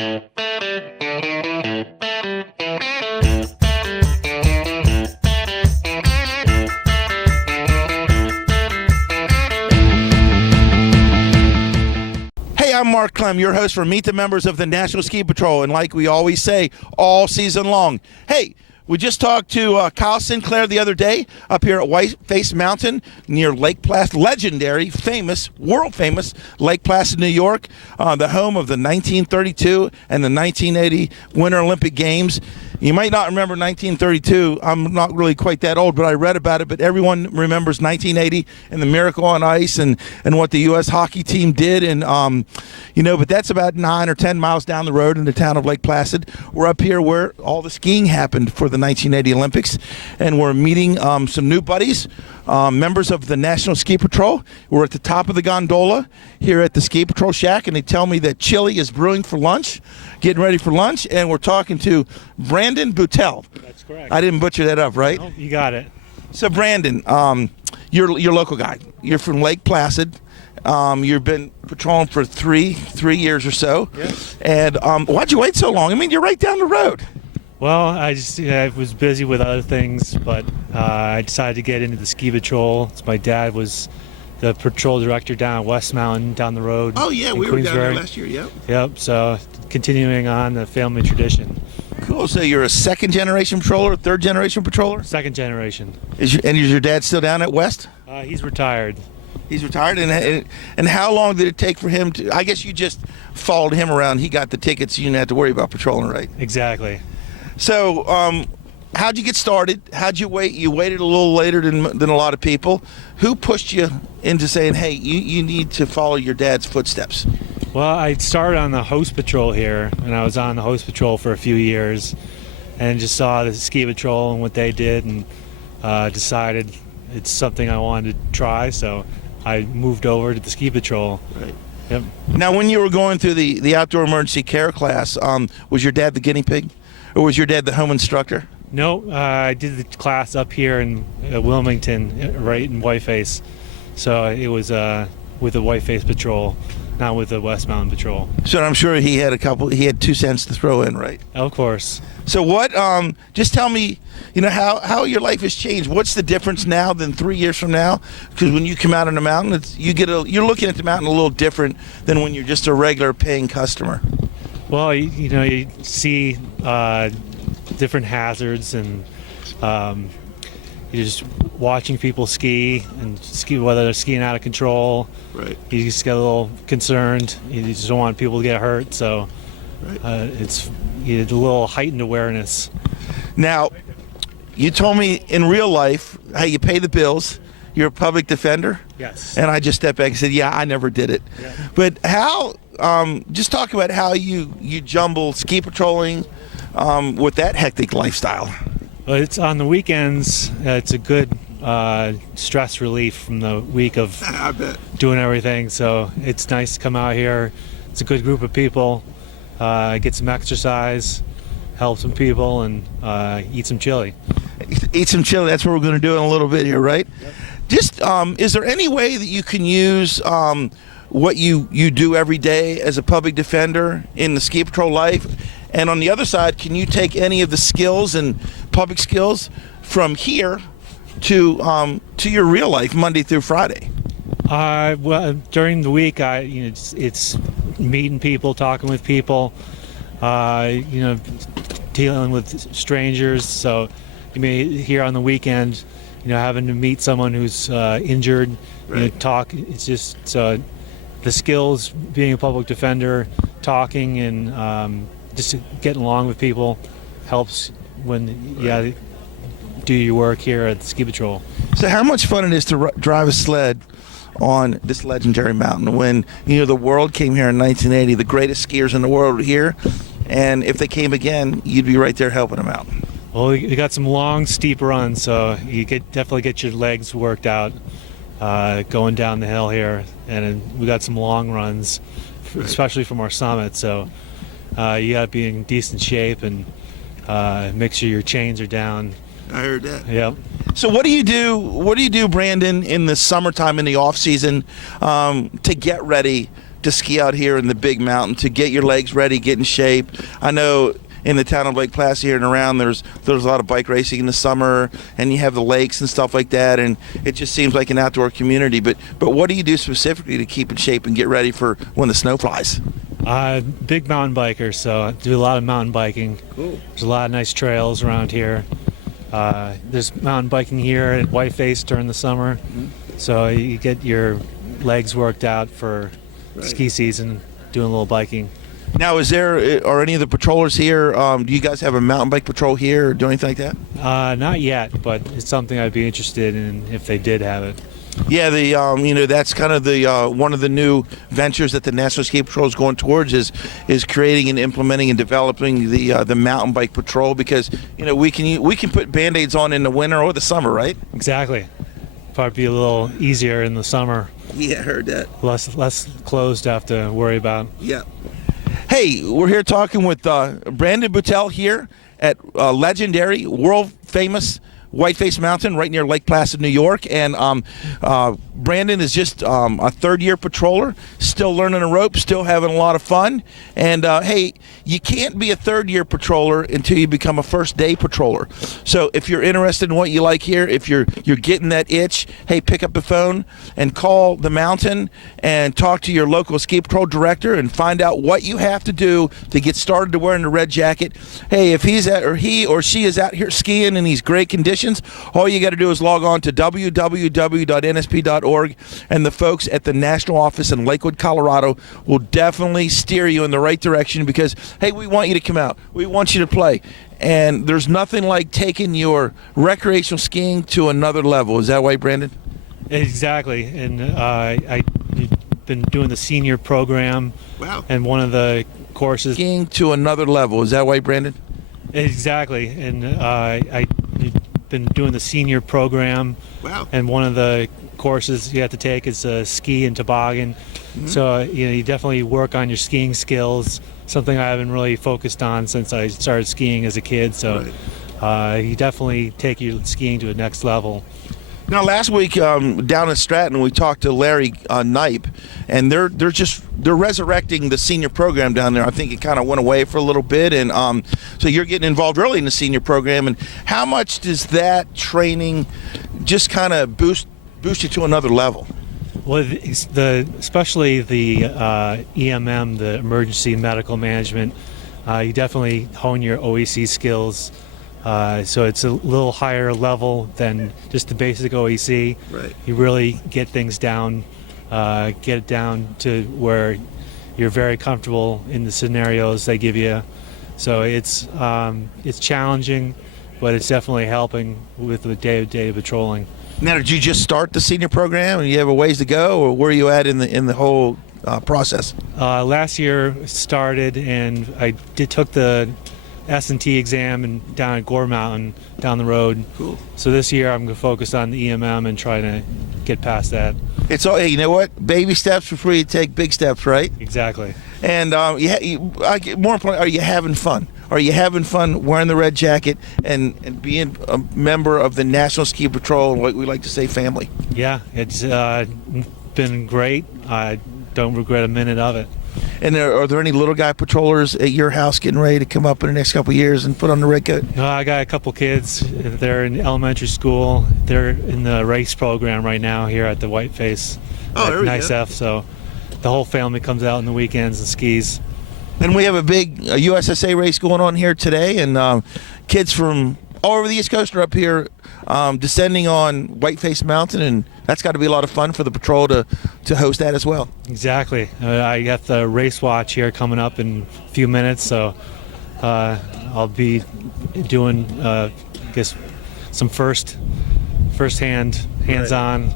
Hey, I'm Mark Clem, your host for Meet the Members of the National Ski Patrol, and like we always say, all season long. Hey, we just talked to Kyle Sinclair the other day up here at Whiteface Mountain near Lake Placid, legendary, famous, world-famous Lake Placid, New York, the home of the 1932 and the 1980 Winter Olympic Games. You might not remember 1932. I'm not really quite that old, but I read about it. But everyone remembers 1980 and the Miracle on Ice and what the U.S. hockey team did. And, but that's about 9 or 10 miles down the road in the town of Lake Placid. We're up here where all the skiing happened for the 1980 Olympics. And we're meeting some new buddies, members of the National Ski Patrol. We're at the top of the gondola here at the Ski Patrol Shack, and they tell me that chili is brewing for lunch, getting ready for lunch, and we're talking to Brandon Boutelle. That's correct. I didn't butcher that up, right? No, you got it. So, Brandon, you're a local guy. You're from Lake Placid. You've been patrolling for three years or so. Yes. And why'd you wait so long? I mean, you're right down the road. Well, I was busy with other things, but I decided to get into the ski patrol. My dad was the patrol director down at West Mountain down the road. Oh, yeah, we were down there last year, yep. Yep, so continuing on the family tradition. Cool, so you're a second-generation patroller, third-generation patroller? Second generation. Is your dad still down at West? He's retired. He's retired, and how long did it take for him to, I guess you just followed him around, he got the tickets, you didn't have to worry about patrolling, right? Exactly. So, how'd you get started? How'd you wait? You waited a little later than a lot of people. Who pushed you into saying, hey, you need to follow your dad's footsteps? Well, I started on the host patrol here, and I was on the host patrol for a few years, and just saw the ski patrol and what they did, and decided it's something I wanted to try, so I moved over to the ski patrol. Right. Yep. Now, when you were going through the outdoor emergency care class, was your dad the guinea pig? Or was your dad the home instructor? No, I did the class up here in Wilmington, right in Whiteface. So it was with the Whiteface Patrol, not with the West Mountain Patrol. So I'm sure he had 2 cents to throw in, right? Of course. So what, just tell me, how your life has changed. What's the difference now than 3 years from now? Because when you come out on the mountain, you're looking at the mountain a little different than when you're just a regular paying customer. Well, you see different hazards, and you're just watching people ski whether they're skiing out of control. Right. You just get a little concerned. You just don't want people to get hurt, so right. It's a little heightened awareness. Now, you told me in real life how you pay the bills. You're a public defender? Yes. And I just stepped back and said, yeah, I never did it. Yeah. But how, just talk about how you jumble ski patrolling with that hectic lifestyle. Well, it's on the weekends. It's a good stress relief from the week of I bet. doing everything. So it's nice to come out here. It's a good group of people. Get some exercise, help some people, and eat some chili. Eat some chili. That's what we're going to do in a little bit here, right? Yep. Just, is there any way that you can use what you do every day as a public defender in the ski patrol life? And on the other side, can you take any of the skills and public skills from here to your real life, Monday through Friday? Well, during the week, it's meeting people, talking with people, dealing with strangers. So you may here on the weekend, having to meet someone who's injured, right. Talk. It's just the skills being a public defender, talking and just getting along with people helps when right. do your work here at the ski patrol. So how much fun it is to drive a sled on this legendary mountain when the world came here in 1980, the greatest skiers in the world were here, and if they came again, you'd be right there helping them out. Well, you got some long, steep runs, so you definitely get your legs worked out going down the hill here, and we got some long runs, especially from our summit. So you got to be in decent shape and make sure your chains are down. I heard that. Yep. So what do you do, Brandon, in the summertime, in the off season, to get ready to ski out here in the big mountain, to get your legs ready, get in shape. I know in the town of Lake Placid here and around, there's a lot of bike racing in the summer, and you have the lakes and stuff like that, and it just seems like an outdoor community. But what do you do specifically to keep in shape and get ready for when the snow flies? Big mountain biker, so I do a lot of mountain biking. Cool. There's a lot of nice trails around here. There's mountain biking here at Whiteface during the summer, so you get your legs worked out for ski season, doing a little biking. Now, are any of the patrollers here? Do you guys have a mountain bike patrol here or do anything like that? Not yet, but it's something I'd be interested in if they did have it. Yeah, that's kind of the one of the new ventures that the National Ski Patrol is going towards is creating and implementing and developing the mountain bike patrol, because we can put Band-Aids on in the winter or the summer, right? Exactly. Probably be a little easier in the summer. Yeah, I heard that. Less clothes to have to worry about. Yeah. Hey, we're here talking with Brandon Boutelle here at legendary, world-famous Whiteface Mountain right near Lake Placid, New York. And Brandon is just a third-year patroller, still learning the ropes, still having a lot of fun. And, hey, you can't be a third-year patroller until you become a first-day patroller. So if you're interested in what you like here, if you're getting that itch, hey, pick up the phone and call the mountain and talk to your local ski patrol director and find out what you have to do to get started to wearing the red jacket. Hey, if he or she is out here skiing in these great conditions, all you got to do is log on to www.nsp.org, and the folks at the national office in Lakewood, Colorado will definitely steer you in the right direction, because, hey, we want you to come out. We want you to play. And there's nothing like taking your recreational skiing to another level. Is that right, Brandon? Exactly. And I've been doing the senior program. Wow. And one of the courses. Skiing to another level. Is that right, Brandon? Exactly. And I've been doing the senior program. Wow. And one of the courses you have to take is ski and toboggan. Mm-hmm. So you definitely work on your skiing skills, something I haven't really focused on since I started skiing as a kid. So you definitely take your skiing to the next level. Now, last week down in Stratton, we talked to Larry Knipe, and they're resurrecting the senior program down there. I think it kind of went away for a little bit, and so you're getting involved early in the senior program. And how much does that training just kind of boost you to another level? Well, especially the EMM, the emergency medical management, you definitely hone your OEC skills. So it's a little higher level than just the basic OEC. Right. You really get things down, get it down to where you're very comfortable in the scenarios they give you. So it's challenging, but it's definitely helping with the day-to-day patrolling. Now, did you just start the senior program, and you have a ways to go, or where are you at in the whole process? Last year started, and I took the S&T exam and down at Gore Mountain down the road. Cool. So this year I'm going to focus on the EMM and try to get past that. It's all, hey, you know what? Baby steps before you take big steps, right? Exactly. And more importantly, are you having fun? Are you having fun wearing the red jacket and being a member of the National Ski Patrol and what we like to say, family? Yeah, it's been great. I don't regret a minute of it. And are there any little guy patrollers at your house getting ready to come up in the next couple of years and put on the red coat? I got a couple kids. They're in elementary school. They're in the race program right now here at the Whiteface. Oh, there we Nice go. F. So the whole family comes out on the weekends and skis. And we have a big USSA race going on here today, and kids from all over the East Coast are up here descending on Whiteface Mountain, and that's got to be a lot of fun for the patrol to host that as well. Exactly. I got the race watch here coming up in a few minutes, so I'll be doing, I guess, some first-hand, hands-on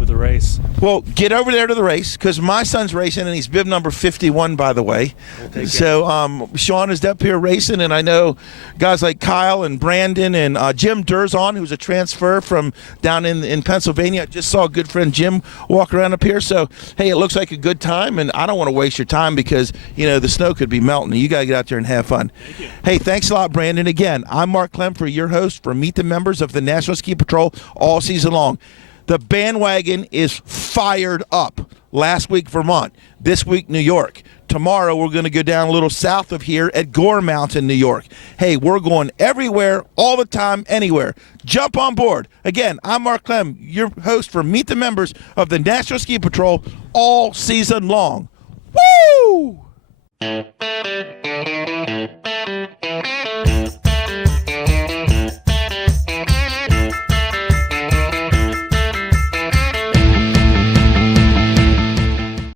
with the race. Well, get over there to the race, because my son's racing, and he's bib number 51, by the way. So Sean is up here racing, and I know guys like Kyle and Brandon and Jim Durzon, who's a transfer from down in Pennsylvania. I just saw a good friend Jim walk around up here. So, hey, it looks like a good time, and I don't want to waste your time because, the snow could be melting. You got to get out there and have fun. Thank you. Hey, thanks a lot, Brandon. Again, I'm Mark Klemfer, your host for Meet the Members of the National Ski Patrol all season long. The bandwagon is fired up. Last week, Vermont. this week, New York. Tomorrow, we're going to go down a little south of here at Gore Mountain, New York. Hey, we're going everywhere, all the time, anywhere. Jump on board. Again, I'm Mark Clem, your host for Meet the Members of the National Ski Patrol all season long. Woo!